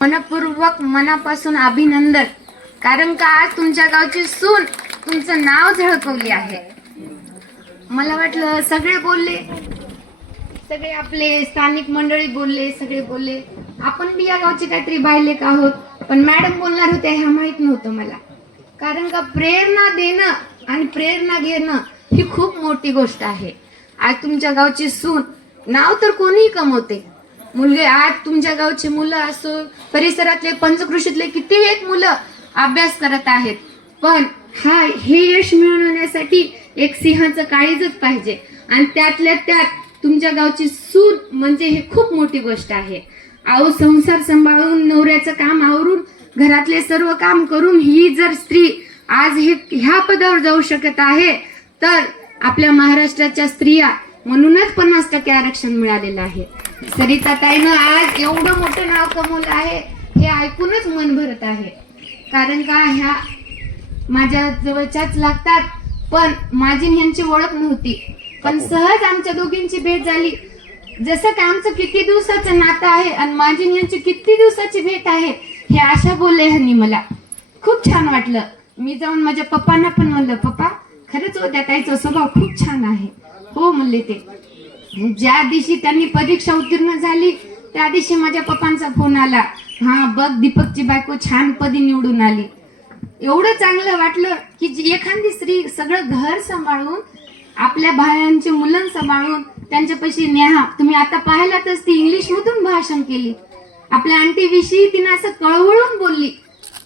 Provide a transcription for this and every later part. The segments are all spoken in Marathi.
मनपूर्वक मनापासून अभिनंदन, कारण का आज तुमच्या गावची सून तुमचं नाव झळकवली आहे. मला वाटलं सगळे बोलले, सगळे आपले स्थानिक मंडळी बोलले, सगळे बोलले, आपण बी या गावचे काहीतरी बायले का आहोत, पण मॅडम बोलणार होत्या ह्या माहित नव्हतं मला. कारण का प्रेरणा देणं आणि प्रेरणा घेणं ही खूप मोठी गोष्ट आहे. आज तुमच्या गावची सून नाव तर कोणीही कमवते. मुलगे आज तुमच्या गावचे मुलं असो, परिसरातले पंचकृषीतले किती एक मुलं अभ्यास करत आहेत, पण हे यश मिळवण्यासाठी एक सिंहाचं काळीजच पाहिजे. आणि त्यातल्या त्यात तुमच्या गावची सून म्हणजे हे खूप मोठी गोष्ट आहे. अहो, संसार सांभाळून, नवऱ्याचं काम आवरून, घरातले सर्व काम करून ही जर स्त्री आज ह्या पदावर जाऊ शकत आहे, तर आपल्या महाराष्ट्राच्या स्त्रिया म्हणूनच 50% आरक्षण मिळालेलं आहे. सरिताताईनं आज एवढं मोठं नाव कमवलं आहे, हे ऐकूनच मन भरत आहे. कारण का ह्या माझ्या जवळच्याच लागतात, पण माझी यांची ओळख नव्हती, पण सहज आमच्या दोघींची भेट झाली. जसं काय आमचं किती दिवसाचं नातं आहे आणि माझी यांची किती दिवसाची भेट आहे, हे अशा बोलले ह्यांनी. मला खूप छान वाटलं. मी जाऊन माझ्या पप्पांना पण म्हणलं, पप्पा खरंच त्या ताईचा स्वभाव खूप छान आहे. हो म्हणले ते. ज्या दिवशी त्यांनी परीक्षा उत्तीर्ण झाली त्या दिवशी माझ्या पप्पांचा फोन आला, हा बघ दीपकची बायको छान पदी निवडून आली. एवढं चांगलं वाटलं की एखादी स्त्री सगळं घर सांभाळून, आपल्या बायांचे मुलं सांभाळून त्यांच्यापाशी न्या. तुम्ही आता पाहिलातच ती इंग्लिश मधून भाषण केली. आपल्या आंटी विषयी तिने असं कळवळून बोलली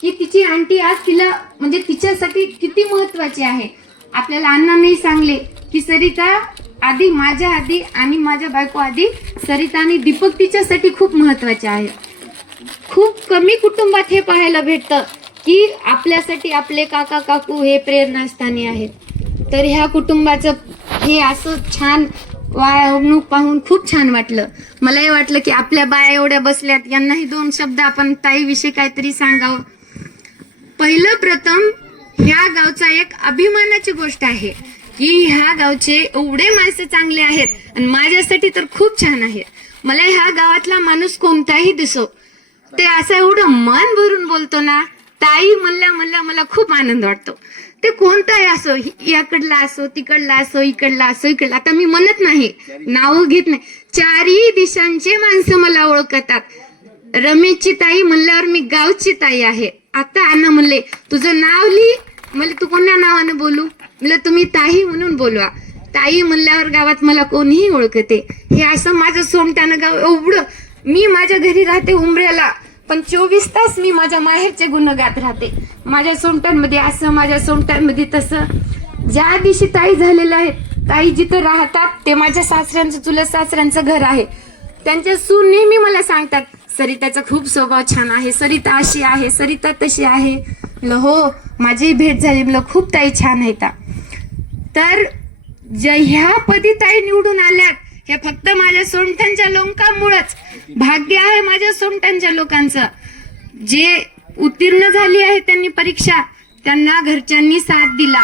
की तिची आंटी आज तिला म्हणजे तिच्यासाठी किती महत्वाची आहे. आपल्याला अण्णांनी सांगले की सरिता आधी, माझ्या आधी आणि माझ्या बायको आधी सरिता आणि दीपक तिच्यासाठी खूप महत्वाचे आहे. खूप कमी कुटुंबात हे पाहायला भेटतं की आपल्यासाठी आपले काका काकू हे प्रेरणास्थानी आहेत. तर ह्या कुटुंबाचं हे असं छान वागणूक पाहून खूप छान वाटलं. मलाही वाटलं की आपल्या बाया एवढ्या बसल्यात, यांनाही 2 शब्द आपण ताईविषयी काहीतरी सांगावं. पहिलं प्रथम ह्या गावचा एक अभिमानाची गोष्ट आहे की ह्या गावचे एवढे माणसं चांगले आहेत आणि माझ्यासाठी तर खूप छान आहेत. मला ह्या गावातला माणूस कोणताही दिसो, ते असं एवढं मन भरून बोलतो ना, ताई म्हणल्या मला खूप आनंद वाटतो. ते कोणताही असो, याकडला असो, तिकडला असो, इकडला असो, इकडला. आता मी म्हणत नाही, नाव घेत नाही, 4ही दिशांचे माणसं मला ओळखतात. रमेशची ताई म्हणल्यावर मी गावची ताई आहे. आता अण्णा म्हणले तुझं नाव लिही, म्हणले तू कोणत्या नावाने बोलू, म्हणलं तुम्ही ताई म्हणून बोलवा. ताई म्हणल्यावर गावात मला कोणीही ओळखते. हे असं माझं सोमट्यानं गाव एवढं. मी माझ्या घरी राहते उंबऱ्याला, पण 24 तास मी माझ्या माहेरचे गुण गात राहते. माझ्या सोमट्यांमध्ये असं, माझ्या सोमट्यांमध्ये तसं. ज्या दिवशी ताई झालेलं आहे, ताई जिथं राहतात ते माझ्या सासऱ्यांचं, चुलत सासऱ्यांचं घर आहे. त्यांच्या सून नेहमी मला सांगतात, सरिताचा खूप स्वभाव छान आहे, सरिता अशी आहे, सरिता तशी आहे. हो, माझी भेट झाली, मला खूप ताई छान आहेत. तर ह्या पदी ताई निवडून आल्यात, हे फक्त माझ्या सोमट्यांच्या लोकांमुळेच भाग्य आहे. माझ्या सोमट्यांच्या लोकांचं जे उत्तीर्ण झाली आहे त्यांनी परीक्षा, त्यांना घरच्यांनी साथ दिला.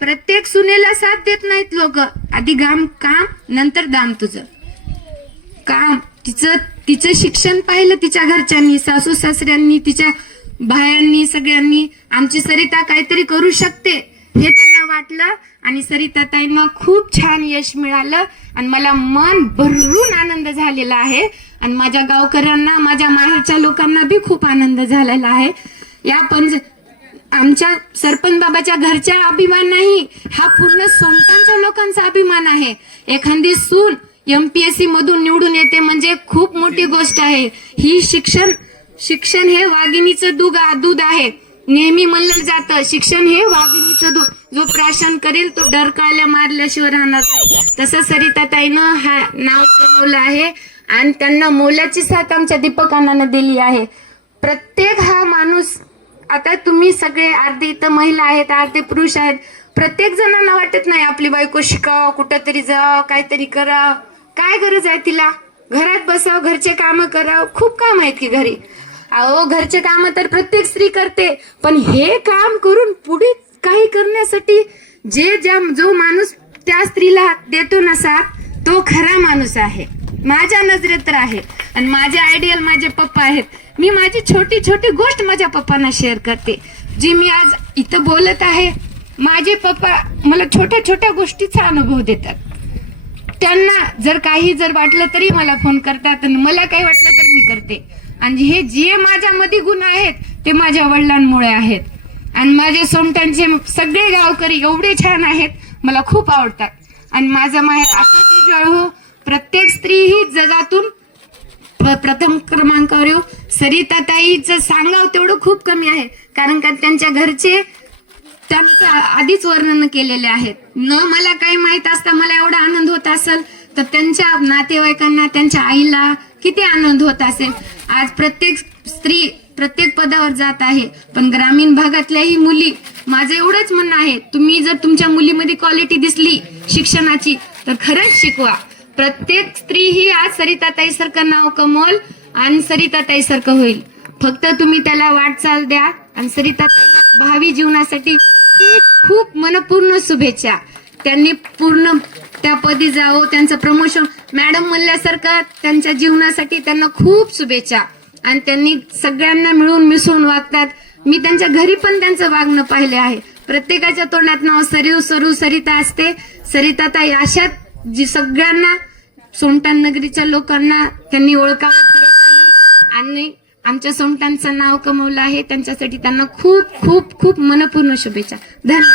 प्रत्येक सुनेला साथ देत नाहीत लोक. आधी काम, नंतर दाम. तुझं काम, तिचं शिक्षण पाहिलं तिच्या घरच्यांनी, सासू सासऱ्यांनी, तिच्या भायांनी, सगळ्यांनी. आमची सरिता काहीतरी करू शकते हे त्यांना वाटलं आणि सरिताताईंना खूप छान यश मिळालं आणि मला मन भरून आनंद झालेला आहे. आणि माझ्या गावकऱ्यांना, माझ्या माहेरच्या लोकांना बी खूप आनंद झालेला आहे. या आमच्या सरपंच बाबाच्या घरच्या अभिमान नाही, हा पूर्ण सोमटांच्या लोकांचा अभिमान आहे. एखादी सून MPSC मधून निवडून येते म्हणजे खूप मोठी गोष्ट आहे. ही शिक्षण हे वाघिणीचं दूध आहे. नेहमी म्हणलं जातं, शिक्षण हे वाघिणीचं दूध, जो प्राशन करेल तो डरकाळल्या मारल्याशिवाय राहणार नाही. तसं सरिताताईनं हा नाव कमवलं आहे आणि त्यांना मोलाची साथ आमच्या दीपक अण्णांना दिली आहे. प्रत्येक हा माणूस, आता तुम्ही सगळे अर्धे इथं महिला आहेत, अर्धे पुरुष आहेत. प्रत्येक जणांना वाटत नाही आपली बायको शिकावं, कुठंतरी जावं, काहीतरी करावं. काय गरज आहे तिला? घरात बसावं, घरचे काम करावं. खूप काम आहेत की घरी. अहो, घरचे काम तर प्रत्येक स्त्री करते, पण हे काम करून पुढे काही करण्यासाठी जो माणूस त्या स्त्रीला देतो ना साथ, तो खरा माणूस आहे. माझ्या नजरेत तर आहे. आणि माझे आयडियल माझे पप्पा आहेत. मी माझी छोटी छोटी गोष्ट माझ्या पप्पांना शेअर करते, जी मी आज इथं बोलत आहे. माझे पप्पा मला छोट्या छोट्या गोष्टीचा अनुभव देतात. त्यांना जर काही वाटलं तरी मला फोन करतात, आणि मला काही वाटलं तर मी करते. आणि हे जे माझ्यामध्ये गुण आहेत ते माझ्या वडिलांमुळे आहेत. आणि माझे सोमट्यांचे सगळे गावकरी एवढे छान आहेत, मला खूप आवडतात. आणि माझं माहेर आकृती जळू. प्रत्येक स्त्री ही जगातून प्रथम क्रमांकावर येऊ. सरिताताईचं सांगावं तेवढं खूप कमी आहे, कारण का त्यांच्या घरचे त्यांचं आधीच वर्णन केलेले आहेत. न मला काही माहित असता मला एवढा आनंद होत असेल, तर त्यांच्या नातेवाईकांना, त्यांच्या आईला किती आनंद होत असेल. आज प्रत्येक स्त्री प्रत्येक पदावर जात आहे, पण ग्रामीण भागातल्याही मुली, माझं एवढंच म्हणणं आहे, तुम्ही जर तुमच्या मुलीमध्ये क्वालिटी दिसली शिक्षणाची तर खरंच शिकवा. प्रत्येक स्त्री ही आज सरिताताईसारखं नाव कमवल आणि सरिताताईसारखं होईल. फक्त तुम्ही त्याला वाटचाल द्या. आणि सरिताताईला भावी जीवनासाठी खूप खूप मनपूर्ण शुभेच्छा. त्यांनी पूर्ण त्या पदी जावं, त्यांचं प्रमोशन मॅडम म्हणल्यासारखं त्यांच्या जीवनासाठी त्यांना खूप शुभेच्छा. आणि त्यांनी सगळ्यांना मिळून मिसळून वागतात. मी त्यांच्या घरी पण त्यांचं वागणं पाहिले आहे. प्रत्येकाच्या तोंडात नाव सरू सरिता असते. सरिताताई अशात जी सगळ्यांना सोमटान नगरीच्या लोकांना त्यांनी ओळखावं पुढे चालून, आणि आमच्या सोमटांचं नाव कमवलं आहे. त्यांच्यासाठी त्यांना खूप खूप खूप मनपूर्ण शुभेच्छा. धन्यवाद.